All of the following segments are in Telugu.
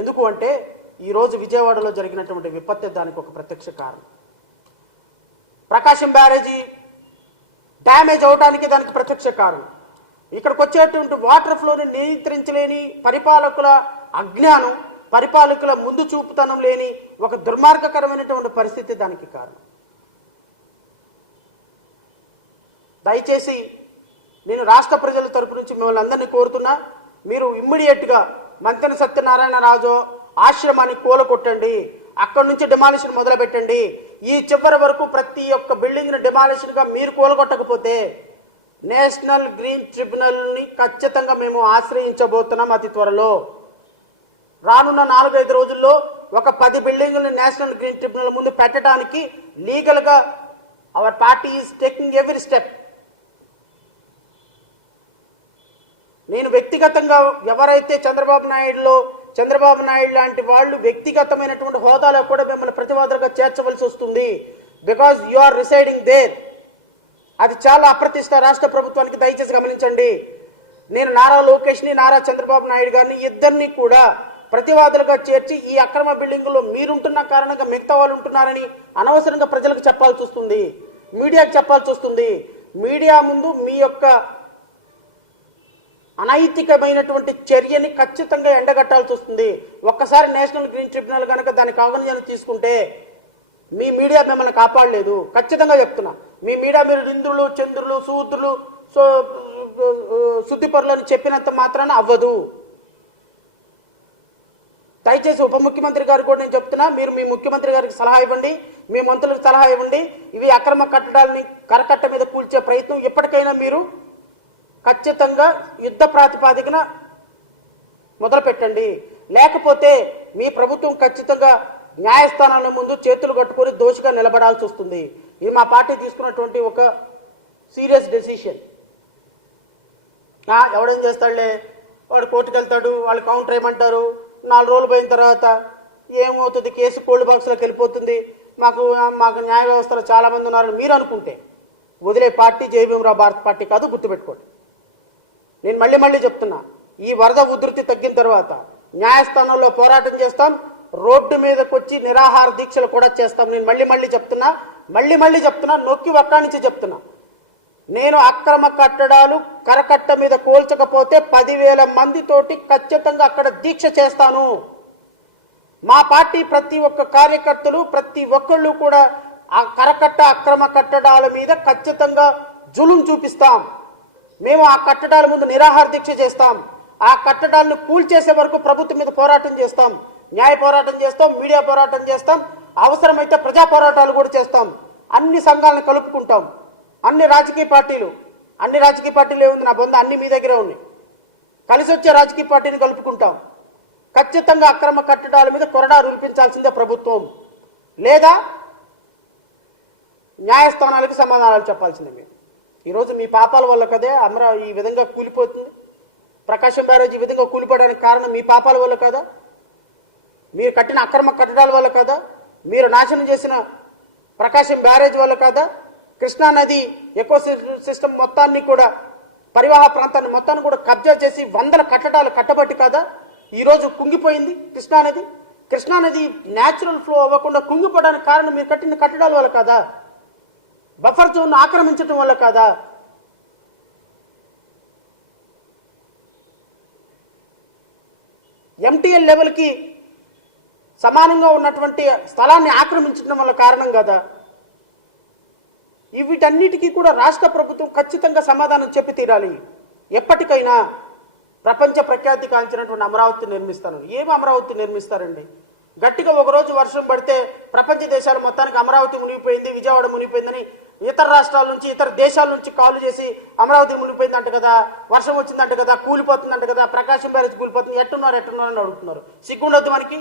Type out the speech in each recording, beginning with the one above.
ఎందుకు అంటే ఈరోజు విజయవాడలో జరిగినటువంటి విపత్తి దానికి ఒక ప్రత్యక్ష కారణం. ప్రకాశం బ్యారేజీ డ్యామేజ్ అవడానికి దానికి ప్రత్యక్ష కారణం. ఇక్కడికి వచ్చేటువంటి వాటర్ ఫ్లోని నియంత్రించలేని పరిపాలకుల అజ్ఞానం పరిపాలకుల ముందు చూపుతనం లేని ఒక దుర్మార్గకరమైనటువంటి పరిస్థితి దానికి కారణం. దయచేసి నేను రాష్ట్ర ప్రజల తరపు నుంచి మిమ్మల్ని అందరినీ కోరుతున్నా మీరు ఇమ్మీడియట్గా మంతెన సత్యనారాయణ రాజు ఆశ్రమాన్ని కూలగొట్టండి. అక్కడి నుంచి డిమాలిషన్ మొదలుపెట్టండి. ఈ చివరి వరకు ప్రతి ఒక్క బిల్డింగ్ని డిమాలిషన్గా మీరు కూలగొట్టకపోతే నేషనల్ గ్రీన్ ట్రిబ్యునల్ని ఖచ్చితంగా మేము ఆశ్రయించబోతున్నాం అతి త్వరలో. రానున్న నాలుగైదు రోజుల్లో ఒక పది బిల్డింగుల్ని నేషనల్ గ్రీన్ ట్రిబ్యునల్ ముందు పెట్టడానికి లీగల్గా our party is taking every step నేను వ్యక్తిగతంగా ఎవరైతే చంద్రబాబు నాయుడులో చంద్రబాబు నాయుడు లాంటి వాళ్ళు వ్యక్తిగతమైనటువంటి హోదాలో కూడా మిమ్మల్ని ప్రతివాదులుగా చేర్చవలసి వస్తుంది. Because you are residing there అది చాలా అప్రతిష్ట రాష్ట్ర ప్రభుత్వానికి దయచేసి గమనించండి. నేను నారా లోకేష్ని నారా చంద్రబాబు నాయుడు గారిని ఇద్దరిని కూడా ప్రతివాదులుగా చేర్చి ఈ అక్రమ బిల్డింగులో మీరుంటున్న కారణంగా మిగతా వాళ్ళు ఉంటున్నారని అనవసరంగా ప్రజలకు చెప్పాల్సి వస్తుంది. మీడియాకు చెప్పాల్సి వస్తుంది. మీడియా ముందు మీ యొక్క అనైతికమైనటువంటి చర్యని ఖచ్చితంగా ఎండగట్టాల్సి వస్తుంది. ఒక్కసారి నేషనల్ గ్రీన్ ట్రిబ్యునల్ కనుక దాని కాగనిజాన్ని తీసుకుంటే మీ మీడియా మిమ్మల్ని కాపాడలేదు. ఖచ్చితంగా చెప్తున్నా. మీ మీడియా మీరు ఇంద్రులు చంద్రులు సూద్రులు సో శుద్ధిపరులు అని చెప్పినంత మాత్రాన అవ్వదు. దయచేసి ఉప ముఖ్యమంత్రి గారు కూడా నేను చెప్తున్నా మీరు మీ ముఖ్యమంత్రి గారికి సలహా ఇవ్వండి మీ మంత్రులకు సలహా ఇవ్వండి. ఇవి అక్రమ కట్టడాలని కరకట్ట మీద కూల్చే ప్రయత్నం ఎప్పటికైనా మీరు ఖచ్చితంగా యుద్ధ ప్రాతిపాదికన మొదలుపెట్టండి. లేకపోతే మీ ప్రభుత్వం ఖచ్చితంగా న్యాయస్థానాల ముందు చేతులు కట్టుకొని దోషిగా నిలబడాల్సి వస్తుంది. ఇది మా పార్టీ తీసుకున్నటువంటి ఒక సీరియస్ డెసిషన్. ఎవడేం చేస్తాడులే? వాడు కోర్టుకు వెళ్తాడు వాళ్ళు కౌంటర్ ఏమంటారు నాలుగు రోజులు పోయిన తర్వాత ఏమవుతుంది? కేసు కోల్డ్ బాక్స్లోకి వెళ్ళిపోతుంది. మాకు మాకు న్యాయ వ్యవస్థలో చాలా మంది ఉన్నారని మీరు అనుకుంటే వదిలే పార్టీ జయభీమరావు భారత్ పార్టీ కాదు గుర్తుపెట్టుకోండి. నేను మళ్ళీ మళ్ళీ చెప్తున్నా. ఈ వరద ఉధృతి తగ్గిన తర్వాత న్యాయస్థానంలో పోరాటం చేస్తాం రోడ్డు మీదకి వచ్చి నిరాహార దీక్షలు కూడా చేస్తాం. నేను మళ్ళీ మళ్ళీ చెప్తున్నా మళ్ళీ మళ్ళీ చెప్తున్నా నొక్కి ఒక్కానించి చెప్తున్నా. నేను అక్రమ కట్టడాలు కరకట్ట మీద కోల్చకపోతే పదివేల మందితోటి ఖచ్చితంగా అక్కడ దీక్ష చేస్తాను. మా పార్టీ ప్రతి ఒక్క కార్యకర్తలు ప్రతి ఒక్కళ్ళు కూడా ఆ కరకట్ట అక్రమ కట్టడాల మీద ఖచ్చితంగా జులుం చూపిస్తాం. మేము ఆ కట్టడాల ముందు నిరాహార దీక్ష చేస్తాం. ఆ కట్టడాలను కూల్చేసే వరకు ప్రభుత్వం మీద పోరాటం చేస్తాం. న్యాయ పోరాటం చేస్తాం మీడియా పోరాటం చేస్తాం అవసరమైతే ప్రజా పోరాటాలు కూడా చేస్తాం. అన్ని సంఘాలను కలుపుకుంటాం. అన్ని రాజకీయ పార్టీలు. అన్ని రాజకీయ పార్టీలు ఏముంది? నా బొంద అన్ని మీ దగ్గరే ఉన్నాయి. కలిసి వచ్చే రాజకీయ పార్టీని కలుపుకుంటాం. ఖచ్చితంగా అక్రమ కట్టడాల మీద కొరడా రూపించాల్సిందే ప్రభుత్వం. లేదా న్యాయస్థానాలకు సమాధానాలు చెప్పాల్సిందే. మీరు ఈరోజు మీ పాపాల వల్ల కదే అమరా ఈ విధంగా కూలిపోతుంది? ప్రకాశం బ్యారేజ్ ఈ విధంగా కూలిపోవడానికి కారణం మీ పాపాల వల్ల కదా? మీరు కట్టిన అక్రమ కట్టడాల వల్ల కదా? మీరు నాశనం చేసిన ప్రకాశం బ్యారేజ్ వల్ల కదా? కృష్ణా నది ఎకో సిస్టమ్ మొత్తాన్ని కూడా పరివాహ ప్రాంతాన్ని మొత్తాన్ని కూడా కబ్జా చేసి వందల కట్టడాలు కట్టబట్టి కదా? ఈరోజు కుంగిపోయింది కృష్ణానది కృష్ణానది న్యాచురల్ ఫ్లో అవ్వకుండా కుంగిపోవడానికి కారణం మీరు కట్టిన కట్టడాల వల్ల కదా? బఫర్ జోన్ ఆక్రమించడం వల్ల కాదా? ఎంటీఎల్ లెవెల్కి సమానంగా ఉన్నటువంటి స్థలాన్ని ఆక్రమించడం వల్ల కారణం కదా? వీటన్నిటికీ కూడా రాష్ట్ర ప్రభుత్వం ఖచ్చితంగా సమాధానం చెప్పి తీరాలి. ఎప్పటికైనా ప్రపంచ ప్రఖ్యాతి కాంచినటువంటి అమరావతి నిర్మిస్తాను. ఏమి అమరావతి నిర్మిస్తారండి? గట్టిగా ఒక రోజు వర్షం పడితే ప్రపంచ దేశాలు మొత్తానికి అమరావతి మునిగిపోయింది విజయవాడ మునిగిపోయిందని ఇతర రాష్ట్రాల నుంచి ఇతర దేశాల నుంచి కాల్ చేసి అమరావతి మునిగిపోయిందంట కదా వర్షం వచ్చిందంట కదా కూలిపోతుందంట కదా ప్రకాశం బ్యారేజ్ కూలిపోతుంది ఎట్టున్నారు ఎట్టున్నారు అని అడుగుతున్నారు. సిగ్గుండొద్దు మనకి.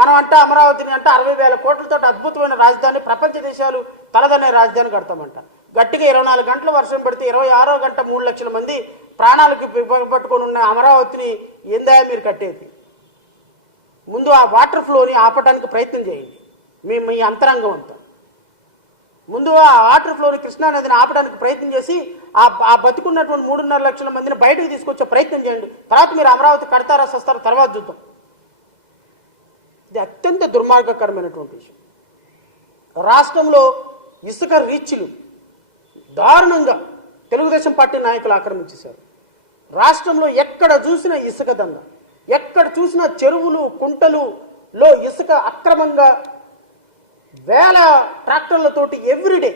మనం అంటే అమరావతిని అంటే అరవై వేల కోట్లతో అద్భుతమైన రాజధాని ప్రపంచ దేశాలు తలదనే రాజధాని కడతామంట. గట్టిగా ఇరవై నాలుగు గంటలు వర్షం పడితే ఇరవై ఆరో గంట మూడు లక్షల మంది ప్రాణాలకు పట్టుకొని ఉన్న అమరావతిని ఏందా మీరు కట్టేది? ముందు ఆ వాటర్ ఫ్లోని ఆపడానికి ప్రయత్నం చేయండి. మీ మీ అంతరంగం అంతా ముందు ఆ వాటర్ ఫ్లోని కృష్ణా నదిని ఆపడానికి ప్రయత్నం చేసి ఆ ఆ బతుకున్నటువంటి మూడున్నర లక్షల మందిని బయటకు తీసుకొచ్చే ప్రయత్నం చేయండి. తర్వాత మీరు అమరావతి కడతారా సస్తారా తర్వాత చూద్దాం. ఇది అత్యంత దుర్మార్గకరమైనటువంటి విషయం. రాష్ట్రంలో ఇసుక రీచ్లు దారుణంగా తెలుగుదేశం పార్టీ నాయకులు ఆక్రమించేశారు. రాష్ట్రంలో ఎక్కడ చూసినా ఇసుక దంద ఎక్కడ చూసినా చెరువులు కుంటలు లో ఇసుక అక్రమంగా వేల ట్రాక్టర్లతోటి ఎవ్రీడే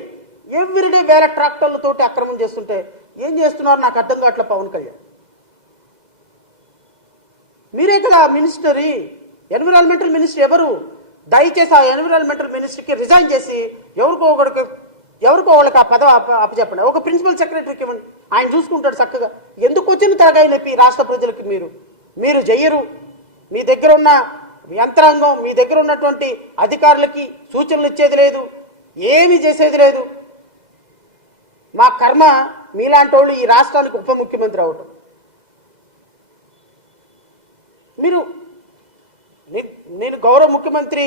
ఎవ్రీడే వేల ట్రాక్టర్లతోటి అక్రమం చేస్తుంటే ఏం చేస్తున్నారు? నాకు అర్థం కావట్లే పవన్ కళ్యాణ్. మీరే కదా మినిస్టరీ ఎన్విరాన్మెంటల్ మినిస్టర్ ఎవరు? దయచేసి ఆ ఎన్విరాన్మెంటల్ మినిస్టర్కి రిజైన్ చేసి ఎవరికో ఒకరికి ఎవరికో వాళ్ళకి ఆ పదవి అప్పచెప్పండి. ఒక ప్రిన్సిపల్ సెక్రటరీకి ఇవ్వండి. ఆయన చూసుకుంటాడు చక్కగా. ఎందుకు వచ్చిన తరగాయి నొప్పి రాష్ట్ర ప్రజలకి మీరు? మీరు చెయ్యరు మీ దగ్గర ఉన్న యంత్రాంగం మీ దగ్గర ఉన్నటువంటి అధికారులకి సూచనలు ఇచ్చేది లేదు ఏమీ చేసేది లేదు. మా కర్మ మీలాంటి వాళ్ళు ఈ రాష్ట్రానికి ఉప ముఖ్యమంత్రి అవటం. మీరు నేను గౌరవ ముఖ్యమంత్రి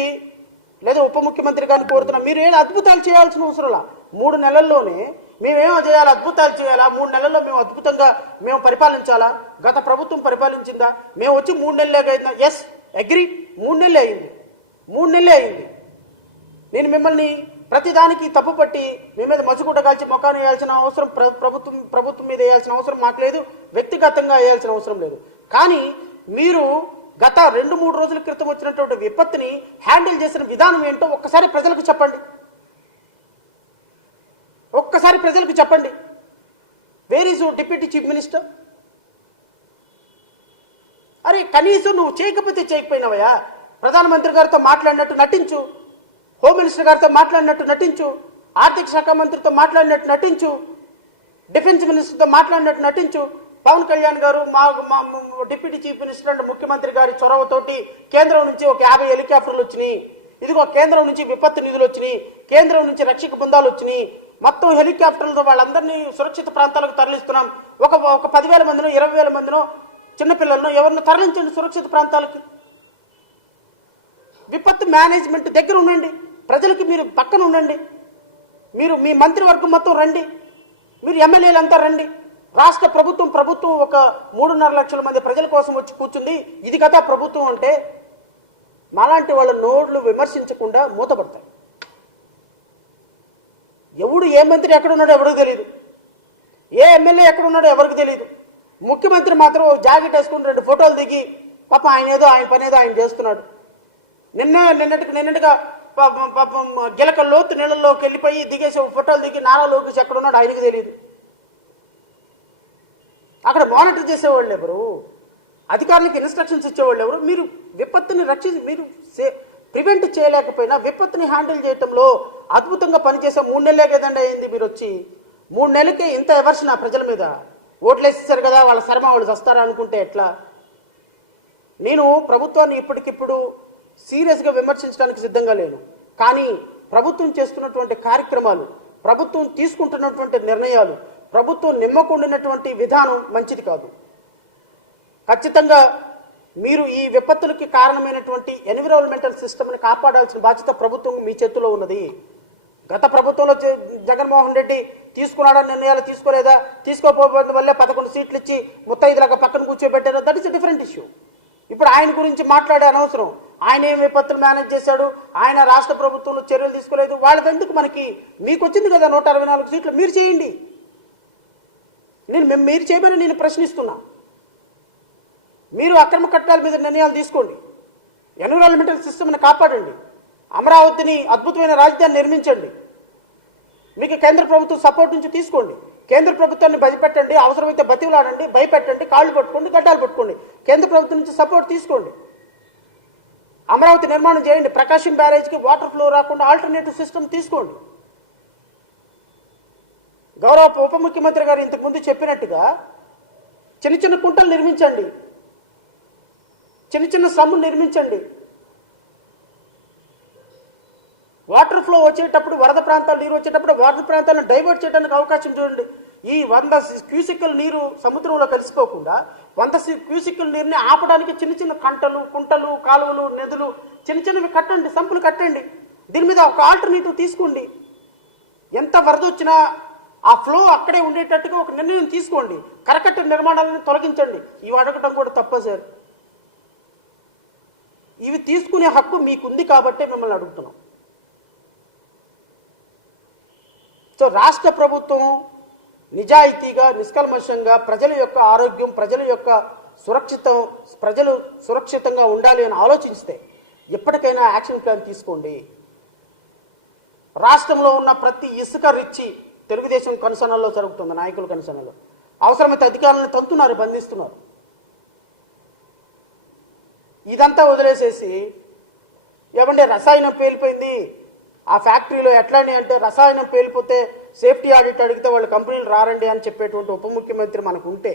లేదా ఉప ముఖ్యమంత్రి గారిని కోరుతున్నా మీరు ఏం అద్భుతాలు చేయాల్సిన అవసరంలా మూడు నెలల్లోనే మేమేమో చేయాలి? అద్భుతాలు చేయాలా? మూడు నెలల్లో మేము అద్భుతంగా మేము పరిపాలించాలా? గత ప్రభుత్వం పరిపాలించిందా? మేము వచ్చి మూడు నెలలే అయిందా? ఎస్ అగ్రి మూడు నెలలు అయింది. మూడు నెలలే అయింది. నేను మిమ్మల్ని ప్రతిదానికి తప్పు పట్టి మీ మీద మసుగుడ్డ కాల్చి మొఖాన్ని వేయాల్సిన అవసరం ప్రభుత్వం ప్రభుత్వం మీద వేయాల్సిన అవసరం మాకు లేదు. వ్యక్తిగతంగా వేయాల్సిన అవసరం లేదు. కానీ మీరు గత రెండు మూడు రోజుల క్రితం వచ్చినటువంటి విపత్తుని హ్యాండిల్ చేసిన విధానం ఏంటో ఒక్కసారి ప్రజలకు చెప్పండి. ఒక్కసారి ప్రజలకు చెప్పండి. Where is deputy chief minister? అరే కనీసం నువ్వు చేయకపోతే చేయకపోయినావయ్యా. ప్రధానమంత్రి గారితో మాట్లాడినట్టు నటించు. హోమ్ మినిస్టర్ గారితో మాట్లాడినట్టు నటించు. ఆర్థిక శాఖ మంత్రితో మాట్లాడినట్టు నటించు. డిఫెన్స్ మినిస్టర్తో మాట్లాడినట్టు నటించు. పవన్ కళ్యాణ్ గారు మా మా డిప్యూటీ చీఫ్ మినిస్టర్ అండ్ ముఖ్యమంత్రి గారి చొరవతోటి కేంద్రం నుంచి ఒక యాభై హెలికాప్టర్లు వచ్చినాయి. ఇదిగో కేంద్రం నుంచి విపత్తు నిధులు వచ్చినాయి. కేంద్రం నుంచి రక్షక బృందాలు వచ్చినాయి. మొత్తం హెలికాప్టర్లతో వాళ్ళందరినీ సురక్షిత ప్రాంతాలకు తరలిస్తున్నాం. ఒక ఒక పదివేల మందినో ఇరవై వేల మందినో చిన్నపిల్లలను ఎవరిని తరలించండి సురక్షిత ప్రాంతాలకి? విపత్తు మేనేజ్మెంట్ దగ్గర ఉండండి. ప్రజలకి మీరు పక్కన ఉండండి. మీరు మీ మంత్రివర్గం మొత్తం రండి. మీరు ఎమ్మెల్యేలంతా రండి. రాష్ట్ర ప్రభుత్వం ప్రభుత్వం ఒక మూడున్నర లక్షల మంది ప్రజల కోసం వచ్చి కూర్చుంది. ఇది కదా ప్రభుత్వం అంటే మాలాంటి వాళ్ళ నోడ్లు విమర్శించకుండా మూతపడతాయి. ఎవడు ఏ మంత్రి ఎక్కడ ఉన్నాడో ఎవరికి తెలియదు ఏ ఎమ్మెల్యే ఎక్కడ ఉన్నాడో ఎవరికి తెలియదు ముఖ్యమంత్రి మాత్రం ఓ జాకెట్ వేసుకుని రెండు ఫోటోలు దిగి పాప ఆయన ఏదో ఆయన పని ఏదో ఆయన చేస్తున్నాడు. నిన్న నిన్నటికి నిన్నటిగా పాపం గిలక లోతు నీళ్ళలోకి వెళ్ళిపోయి దిగేసి ఫోటోలు దిగి నారా లోకేష్ ఎక్కడ ఉన్నాడు ఆయనకి తెలియదు అక్కడ మానిటర్ చేసేవాళ్ళు ఎవరు? అధికారులకు ఇన్స్ట్రక్షన్స్ ఇచ్చేవాళ్ళు ఎవరు? మీరు విపత్తుని రక్షించి మీరు ప్రివెంట్ చేయలేకపోయినా విపత్తుని హ్యాండిల్ చేయటంలో అద్భుతంగా పనిచేసే మూడు నెలలే కదండి అయింది మీరు వచ్చి. మూడు నెలలకే ఇంత ఎవర్షన్ ఆ ప్రజల మీద? ఓట్లేసేసారు కదా వాళ్ళ శర్మ వాళ్ళు వస్తారా అనుకుంటే ఎట్లా? నేను ప్రభుత్వాన్ని ఇప్పటికిప్పుడు సీరియస్గా విమర్శించడానికి సిద్ధంగా లేను. కానీ ప్రభుత్వం చేస్తున్నటువంటి కార్యక్రమాలు ప్రభుత్వం తీసుకుంటున్నటువంటి నిర్ణయాలు ప్రభుత్వం నిమ్మకుండినటువంటి విధానం మంచిది కాదు. ఖచ్చితంగా మీరు ఈ విపత్తులకి కారణమైనటువంటి ఎన్విరాన్మెంటల్ సిస్టమ్ని కాపాడాల్సిన బాధ్యత ప్రభుత్వం మీ చేతిలో ఉన్నది. గత ప్రభుత్వంలో జ- జగన్మోహన్ రెడ్డి తీసుకున్నాడా నిర్ణయాలు తీసుకోలేదా? తీసుకోకపోవడం వల్లే పదకొండు సీట్లు ఇచ్చి ముత్తైదులాగా పక్కన కూర్చోబెట్టారు. దట్ ఇస్ డిఫరెంట్ ఇష్యూ ఇప్పుడు ఆయన గురించి మాట్లాడే అనవసరం. ఆయన ఏం విపత్తులు మేనేజ్ చేశాడు? ఆయన రాష్ట్ర ప్రభుత్వంలో చర్యలు తీసుకోలేదు. వాళ్ళకి ఎందుకు మనకి? మీకు వచ్చింది కదా నూట అరవై నాలుగు సీట్లు. మీరు చేయండి. నేను మేము- మీరు చేయమని నేను ప్రశ్నిస్తున్నా. మీరు అక్రమ కట్టాల మీద నిర్ణయాలు తీసుకోండి. ఎన్విరాన్మెంటల్ సిస్టమ్ని కాపాడండి. అమరావతిని అద్భుతమైన రాజధాని నిర్మించండి. మీకు కేంద్ర ప్రభుత్వం సపోర్ట్ నుంచి తీసుకోండి. కేంద్ర ప్రభుత్వాన్ని భయపెట్టండి అవసరమైతే బతివులాడండి భయపెట్టండి కాళ్ళు పట్టుకోండి గడ్డాలు పట్టుకోండి. కేంద్ర ప్రభుత్వం నుంచి సపోర్ట్ తీసుకోండి. అమరావతి నిర్మాణం చేయండి. ప్రకాశం బ్యారేజ్కి వాటర్ ఫ్లో రాకుండా ఆల్టర్నేటివ్ సిస్టమ్ తీసుకోండి. గౌరవ ఉప ముఖ్యమంత్రి గారు ఇంతకుముందు చెప్పినట్టుగా చిన్న చిన్న కుంటలు నిర్మించండి. చిన్న చిన్న సమ్ము నిర్మించండి. వాటర్ ఫ్లో వచ్చేటప్పుడు వరద ప్రాంతాలు నీరు వచ్చేటప్పుడు వరద ప్రాంతాలను డైవర్ట్ చేయడానికి అవకాశం చూడండి. ఈ వంద క్యూసికల్ నీరు సముద్రంలో కలిసిపోకుండా వంద క్యూసికల్ నీరుని ఆపడానికి చిన్న చిన్న కంటలు కుంటలు కాలువలు నదులు చిన్న చిన్నవి కట్టండి సంపులు కట్టండి. దీని మీద ఒక ఆల్టర్నేటివ్ తీసుకోండి. ఎంత వరద వచ్చినా ఆ ఫ్లో అక్కడే ఉండేటట్టుగా ఒక నిర్ణయం తీసుకోండి. కరకట్ట నిర్మాణాలను తొలగించండి. ఇవి అడగటం కూడా తప్ప సార్. ఇవి తీసుకునే హక్కు మీకుంది కాబట్టే మిమ్మల్ని అడుగుతున్నాం. సో రాష్ట్ర ప్రభుత్వం నిజాయితీగా నిష్కల్మషంగా ప్రజల యొక్క ఆరోగ్యం ప్రజల యొక్క సురక్షితం ప్రజలు సురక్షితంగా ఉండాలి అని ఆలోచిస్తే ఎప్పటికైనా యాక్షన్ ప్లాన్ తీసుకోండి. రాష్ట్రంలో ఉన్న ప్రతి ఇసుక రిచ్చి తెలుగుదేశం కనుసనల్లో జరుగుతుంది నాయకుల కనుసనలో అవసరమైతే అధికారులను తంతున్నారు బంధిస్తున్నారు. ఇదంతా వదిలేసేసి ఏమంటే రసాయనం పేలిపోయింది ఆ ఫ్యాక్టరీలో ఎట్లానే అంటే రసాయనం పేలిపోతే సేఫ్టీ ఆడిట్ అడిగితే వాళ్ళు కంపెనీలు రారండి అని చెప్పేటువంటి ఉప ముఖ్యమంత్రి మనకు ఉంటే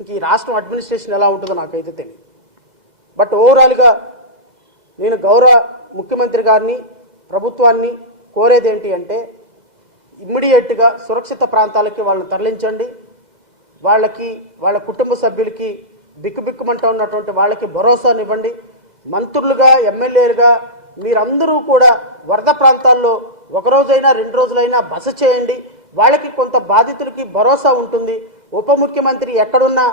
ఇంక ఈ రాష్ట్రం అడ్మినిస్ట్రేషన్ ఎలా ఉంటుందో నాకైతే తెలియదు బట్ ఓవరాల్గా నేను గౌరవ ముఖ్యమంత్రి గారిని ప్రభుత్వాన్ని కోరేది ఏంటి అంటే ఇమ్మీడియట్గా సురక్షిత ప్రాంతాలకి వాళ్ళని తరలించండి. వాళ్ళకి వాళ్ళ కుటుంబ సభ్యులకి బిక్కుబిక్కుమంటూ ఉన్నటువంటి వాళ్ళకి భరోసానివ్వండి. మంత్రులుగా ఎమ్మెల్యేలుగా మీరందరూ కూడా వరద ప్రాంతాల్లో ఒక రోజైనా రెండు రోజులైనా బస చేయండి. వాళ్ళకి కొంత బాధితులకి భరోసా ఉంటుంది. ఉప ముఖ్యమంత్రి ఎక్కడున్నా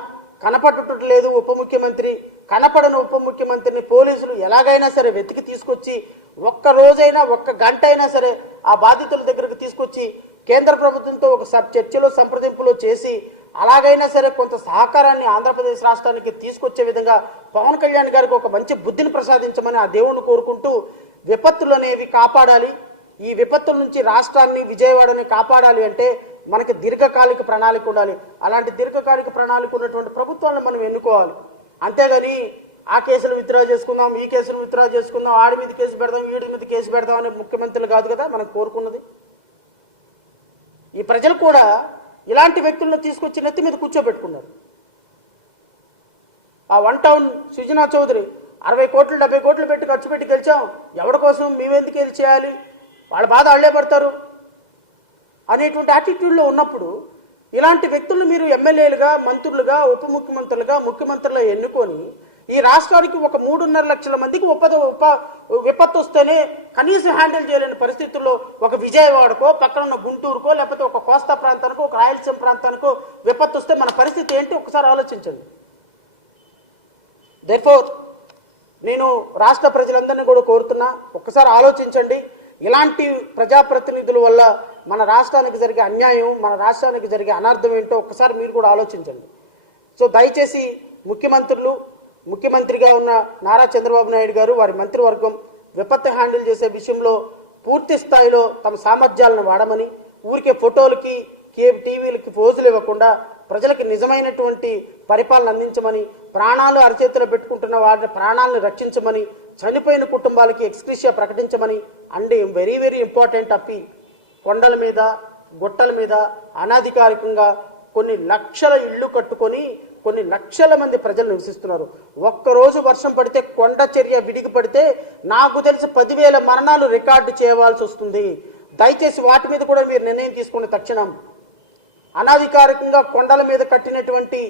కనపడటం లేదు ఉప ముఖ్యమంత్రి. కనపడని ఉప ముఖ్యమంత్రిని పోలీసులు ఎలాగైనా సరే వెతికి తీసుకొచ్చి ఒక్క రోజైనా ఒక్క గంట అయినా సరే ఆ బాధితుల దగ్గరకు తీసుకొచ్చి కేంద్ర ప్రభుత్వంతో ఒక సబ్ చర్చలో సంప్రదింపులు చేసి అలాగైనా సరే కొంత సహకారాన్ని ఆంధ్రప్రదేశ్ రాష్ట్రానికి తీసుకొచ్చే విధంగా పవన్ కళ్యాణ్ గారికి ఒక మంచి బుద్ధిని ప్రసాదించమని ఆ దేవుణ్ణి కోరుకుంటూ విపత్తులు అనేవి కాపాడాలి. ఈ విపత్తుల నుంచి రాష్ట్రాన్ని విజయవాడని కాపాడాలి అంటే మనకి దీర్ఘకాలిక ప్రణాళిక ఉండాలి. అలాంటి దీర్ఘకాలిక ప్రణాళిక ఉన్నటువంటి ప్రభుత్వాలను మనం ఎన్నుకోవాలి. అంతేగాని ఆ కేసులు విత్డ్రా చేసుకుందాం ఈ కేసులు విత్డ్రా చేసుకుందాం ఆడి మీద కేసు పెడదాం వీడి మీద కేసు పెడదాం అనే ముఖ్యమంత్రులు కాదు కదా మనం కోరుకున్నది. ఈ ప్రజలు కూడా ఇలాంటి వ్యక్తులను తీసుకొచ్చి నెత్తి మీద కూర్చోబెట్టుకున్నారు. ఆ వన్ టౌన్ సుజనా చౌదరి అరవై కోట్లు డెబ్బై కోట్లు పెట్టి ఖర్చు పెట్టి గెలిచాం. ఎవరి కోసం మేమెందుకు ఇది చేయాలి? వాళ్ళ బాధ వాళ్ళే పడతారు. అనేటువంటి యాటిట్యూడ్లో ఉన్నప్పుడు ఇలాంటి వ్యక్తులను మీరు ఎమ్మెల్యేలుగా మంత్రులుగా ఉప ముఖ్యమంత్రులుగా ముఖ్యమంత్రులుగా ఎన్నుకొని ఈ రాష్ట్రానికి ఒక మూడున్నర లక్షల మందికి ఉపద ఉప విపత్తు వస్తేనే కనీసం హ్యాండిల్ చేయలేని పరిస్థితుల్లో ఒక విజయవాడకో పక్కన ఉన్న గుంటూరుకో లేకపోతే ఒక కోస్తా ప్రాంతానికో ఒక రాయలసీమ ప్రాంతానికో విపత్తు వస్తే మన పరిస్థితి ఏంటి? ఒకసారి ఆలోచించండి. దెర్ఫోర్ నేను రాష్ట్ర ప్రజలందరినీ కూడా కోరుతున్నా ఒక్కసారి ఆలోచించండి. ఇలాంటి ప్రజాప్రతినిధుల వల్ల మన రాష్ట్రానికి జరిగే అన్యాయం మన రాష్ట్రానికి జరిగే అనర్థం ఏంటో ఒక్కసారి మీరు కూడా ఆలోచించండి. సో దయచేసి ముఖ్యమంత్రులు ముఖ్యమంత్రిగా ఉన్న నారా చంద్రబాబు నాయుడు గారు వారి మంత్రివర్గం విపత్తు హ్యాండిల్ చేసే విషయంలో పూర్తి స్థాయిలో తమ సామర్థ్యాలను వాడమని ఊరికే ఫోటోలకి కే టీవీలకి పోజులు ఇవ్వకుండా ప్రజలకు నిజమైనటువంటి పరిపాలన అందించమని ప్రాణాలు అరచేతిలో పెట్టుకుంటున్న వారి ప్రాణాలను రక్షించమని చనిపోయిన కుటుంబాలకి ఎక్స్క్రిషియా ప్రకటించమని అండ్ వెరీ వెరీ ఇంపార్టెంట్ అప్పి. కొండల మీద గుట్టల మీద అనాధికారికంగా కొన్ని లక్షల ఇళ్ళు కట్టుకొని కొన్ని లక్షల మంది ప్రజలు నివసిస్తున్నారు. ఒక్కరోజు వర్షం పడితే కొండ చర్య విడిగి పడితే నాకు తెలిసి పదివేల మరణాలు రికార్డు చేయవలసి వస్తుంది. దయచేసి వాటి మీద కూడా మీరు నిర్ణయం తీసుకునే తక్షణం. అనాధికారికంగా కొండల మీద కట్టినటువంటి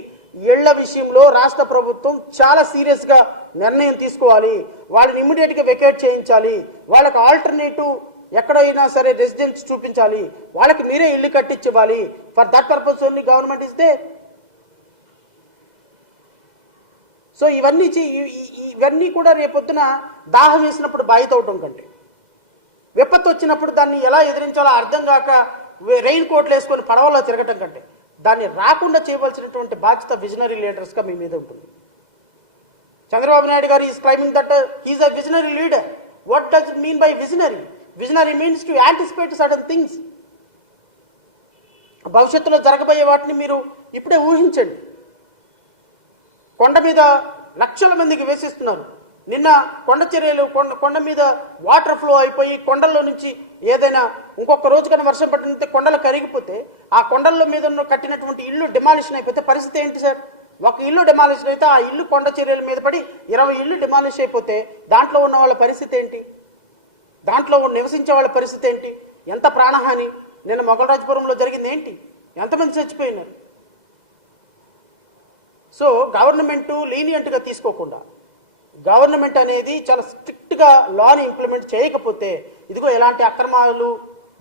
ఇళ్ళ విషయంలో రాష్ట్ర ప్రభుత్వం చాలా సీరియస్గా నిర్ణయం తీసుకోవాలి. వాళ్ళని ఇమ్మీడియట్గా వెకేట్ చేయించాలి. వాళ్ళకి ఆల్టర్నేటివ్ ఎక్కడైనా సరే రెసిడెన్స్ చూపించాలి. వాళ్ళకి మీరే ఇల్లు కట్టించివ్వాలి for that purpose only government ఇస్తే సో ఇవన్నీ ఇవన్నీ కూడా రేపొద్దున దాహం వేసినప్పుడు బాయిత అవటం కంటే. విపత్తు వచ్చినప్పుడు దాన్ని ఎలా ఎదిరించాలో అర్థం కాక రెయిన్ కోట్లు వేసుకొని పడవల్లో తిరగటం కంటే. దాన్ని రాకుండా చేయవలసినటువంటి బాధ్యత విజనరీ లీడర్స్గా మీ మీద ఉంటుంది. Chandrababu Naidu garu is claiming that is a visionary leader what does it mean by visionary visionary means to anticipate sudden things భవిష్యత్తులో జరగబోయే వాటిని మీరు ఇప్పుడే ఊహించండి. కొండ మీద లక్షల మందికి వేసిస్తున్నారు. నిన్న కొండ చర్యలు కొండ కొండ మీద వాటర్ ఫ్లో అయిపోయి కొండల్లో నుంచి ఏదైనా ఇంకొక రోజు కన్నా వర్షం పట్టినంతే కొండలు కరిగిపోతే ఆ కొండల మీద ఉన్న కట్టినటువంటి ఇల్లు డిమాలిషన్ అయిపోతే పరిస్థితి ఏంటి సార్? ఒక ఇల్లు డిమాలిషన్ అయితే ఆ ఇల్లు కొండ చర్యల మీద పడి ఇరవై ఇల్లు డిమాలిష్ అయిపోతే దాంట్లో ఉన్న వాళ్ళ పరిస్థితి ఏంటి? దాంట్లో నివసించే వాళ్ళ పరిస్థితి ఏంటి? ఎంత ప్రాణహాని? నిన్న మొగలరాజపురంలో జరిగింది ఏంటి? ఎంతమంది చచ్చిపోయినారు? సో గవర్నమెంట్ లీనియంట్గా తీసుకోకుండా గవర్నమెంట్ అనేది చాలా స్ట్రిక్ట్గా లాని ఇంప్లిమెంట్ చేయకపోతే ఇదిగో ఎలాంటి అక్రమాలు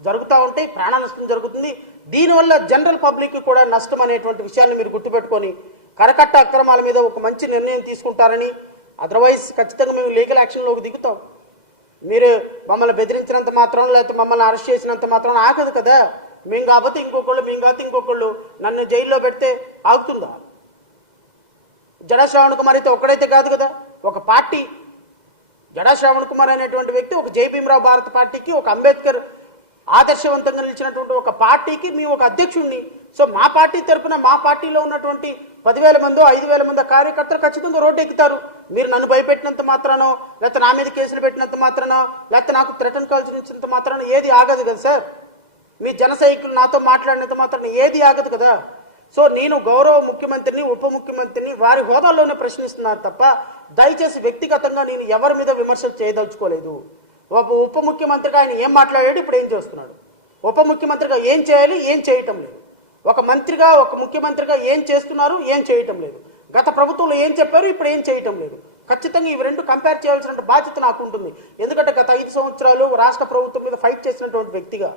జరుగుతూ ఉంటాయి ప్రాణ నష్టం జరుగుతుంది. దీనివల్ల జనరల్ పబ్లిక్ కూడా నష్టం అనేటువంటి విషయాన్ని మీరు గుర్తుపెట్టుకొని కరకట్ట అక్రమాల మీద ఒక మంచి నిర్ణయం తీసుకుంటారని అదర్వైజ్ ఖచ్చితంగా మేము లీగల్ యాక్షన్లోకి దిగుతాం. మీరు మమ్మల్ని బెదిరించినంత మాత్రం లేకపోతే మమ్మల్ని అరెస్ట్ చేసినంత మాత్రం ఆగదు కదా. మేము కాకపోతే ఇంకొకళ్ళు మేము కాకపోతే ఇంకొకళ్ళు నన్ను జైల్లో పెడితే ఆగుతుందా? జడశ్రావణ్ కుమార్ అయితే ఒక్కడైతే కాదు కదా? ఒక పార్టీ. జడాశ్రావణ్ కుమార్ అనేటువంటి వ్యక్తి ఒక జై భీమరావు భారత పార్టీకి ఒక అంబేద్కర్ ఆదర్శవంతంగా నిలిచినటువంటి ఒక పార్టీకి మేము ఒక అధ్యక్షుడిని సో మా పార్టీ తరపున మా పార్టీలో ఉన్నటువంటి పదివేల మందో ఐదు వేల మందో కార్యకర్తలు ఖచ్చితంగా రోడ్డు ఎక్కుతారు. మీరు నన్ను భయపెట్టినంత మాత్రానో లేకపోతే నా మీద కేసులు పెట్టినంత మాత్రానో లేకపోతే నాకు థ్రెటన్ కాల్స్ ఇచ్చినంత మాత్రాన ఏది ఆగదు కదా సార్? మీ జన నాతో మాట్లాడినంత మాత్రాన ఏది ఆగదు కదా? సో నేను గౌరవ ముఖ్యమంత్రిని ఉప ముఖ్యమంత్రిని వారి హోదాల్లోనే ప్రశ్నిస్తున్నారు తప్ప దయచేసి వ్యక్తిగతంగా నేను ఎవరి మీద విమర్శలు చేయదలుచుకోలేదు. ఒక ఉప ముఖ్యమంత్రిగా ఆయన ఏం మాట్లాడాడు ఇప్పుడు ఏం చేస్తున్నాడు? ఉప ముఖ్యమంత్రిగా ఏం చేయాలి ఏం చేయటం లేదు. ఒక మంత్రిగా ఒక ముఖ్యమంత్రిగా ఏం చేస్తున్నారు ఏం చేయటం లేదు. గత ప్రభుత్వంలో ఏం చెప్పారు ఇప్పుడు ఏం చేయటం లేదు. ఖచ్చితంగా ఇవి రెండు కంపేర్ చేయాల్సిన బాధ్యత నాకు ఉంటుంది. ఎందుకంటే గత ఐదు సంవత్సరాలు రాష్ట్ర ప్రభుత్వం మీద ఫైట్ చేసినటువంటి వ్యక్తిగా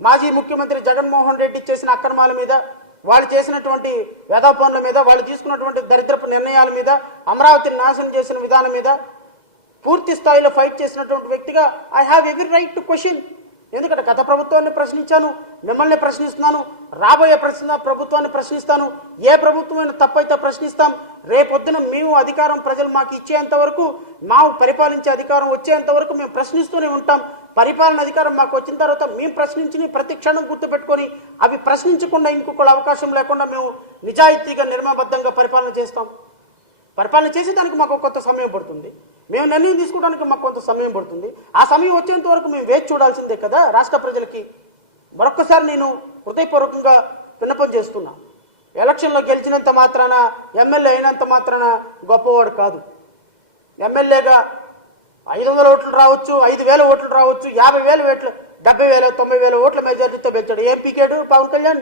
మాజీ ముఖ్యమంత్రి జగన్మోహన్ రెడ్డి చేసిన అక్రమాల మీద వాళ్ళు చేసినటువంటి వేదా పనుల మీద వాళ్ళు తీసుకున్నటువంటి దరిద్రపు నిర్ణయాల మీద అమరావతిని నాశనం చేసిన విధానం మీద పూర్తి స్థాయిలో ఫైట్ చేసినటువంటి వ్యక్తిగా I have every right to question ఎందుకంటే గత ప్రభుత్వాన్ని ప్రశ్నించాను మిమ్మల్ని ప్రశ్నిస్తున్నాను రాబోయే ప్రశ్న ప్రభుత్వాన్ని ప్రశ్నిస్తాను ఏ ప్రభుత్వమైన తప్పైతే ప్రశ్నిస్తాం. రేపొద్దున మేము అధికారం ప్రజలు మాకు ఇచ్చేంత వరకు మా పరిపాలించే అధికారం వచ్చేంత వరకు మేము ప్రశ్నిస్తూనే ఉంటాం. పరిపాలన అధికారం మాకు వచ్చిన తర్వాత మేము ప్రశ్నించిన ప్రతి క్షణం గుర్తుపెట్టుకొని అవి ప్రశ్నించకుండా ఇంకొకళ్ళ అవకాశం లేకుండా మేము నిజాయితీగా నిర్మబద్ధంగా పరిపాలన చేస్తాం పరిపాలన చేసేదానికి మాకు కొంత సమయం పడుతుంది. మేము నిర్ణయం తీసుకోవడానికి మాకు కొంత సమయం పడుతుంది. ఆ సమయం వచ్చేంత వరకు మేము వేచి చూడాల్సిందే కదా. రాష్ట్ర ప్రజలకి మరొక్కసారి నేను హృదయపూర్వకంగా విన్నపం చేస్తున్నా. ఎలక్షన్లో గెలిచినంత మాత్రాన ఎమ్మెల్యే అయినంత మాత్రాన గొప్పవాడు కాదు. ఎమ్మెల్యేగా ఐదు వందల ఓట్లు రావచ్చు ఐదు వేల ఓట్లు రావచ్చు యాభై వేల ఓట్లు డెబ్బై వేల తొంభై వేల ఓట్ల మెజారిటీతో పెంచాడు ఏం పీకాడు? పవన్ కళ్యాణ్.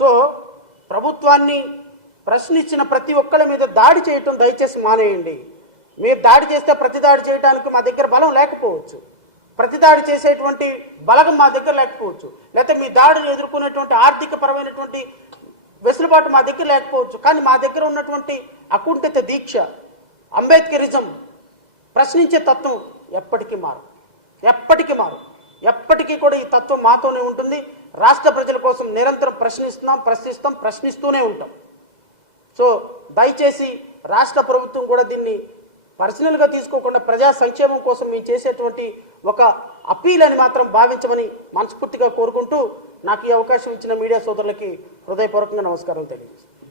సో ప్రభుత్వాన్ని ప్రశ్నించిన ప్రతి ఒక్కళ్ళ మీద దాడి చేయటం దయచేసి మానేయండి. మీరు దాడి చేస్తే ప్రతి దాడి చేయడానికి మా దగ్గర బలం లేకపోవచ్చు. ప్రతి దాడి చేసేటువంటి బలగం మా దగ్గర లేకపోవచ్చు. లేకపోతే మీ దాడిని ఎదుర్కొనేటువంటి ఆర్థిక పరమైనటువంటి వెసులుబాటు మా దగ్గర లేకపోవచ్చు. కానీ మా దగ్గర ఉన్నటువంటి అకుంఠిత దీక్ష అంబేద్కరిజం ప్రశ్నించే తత్వం ఎప్పటికీ మారు ఎప్పటికీ మారు ఎప్పటికీ కూడా ఈ తత్వం మాతోనే ఉంటుంది. రాష్ట్ర ప్రజల కోసం నిరంతరం ప్రశ్నిస్తున్నాం ప్రశ్నిస్తాం ప్రశ్నిస్తూనే ఉంటాం. సో దయచేసి రాష్ట్ర ప్రభుత్వం కూడా దీన్ని పర్సనల్గా తీసుకోకుండా ప్రజా సంక్షేమం కోసం మేము చేసేటువంటి ఒక అపీల్ అని మాత్రం భావించమని మనస్ఫూర్తిగా కోరుకుంటూ నాకు ఈ అవకాశం ఇచ్చిన మీడియా సోదరులకి హృదయపూర్వకంగా నమస్కారం తెలియజేస్తాను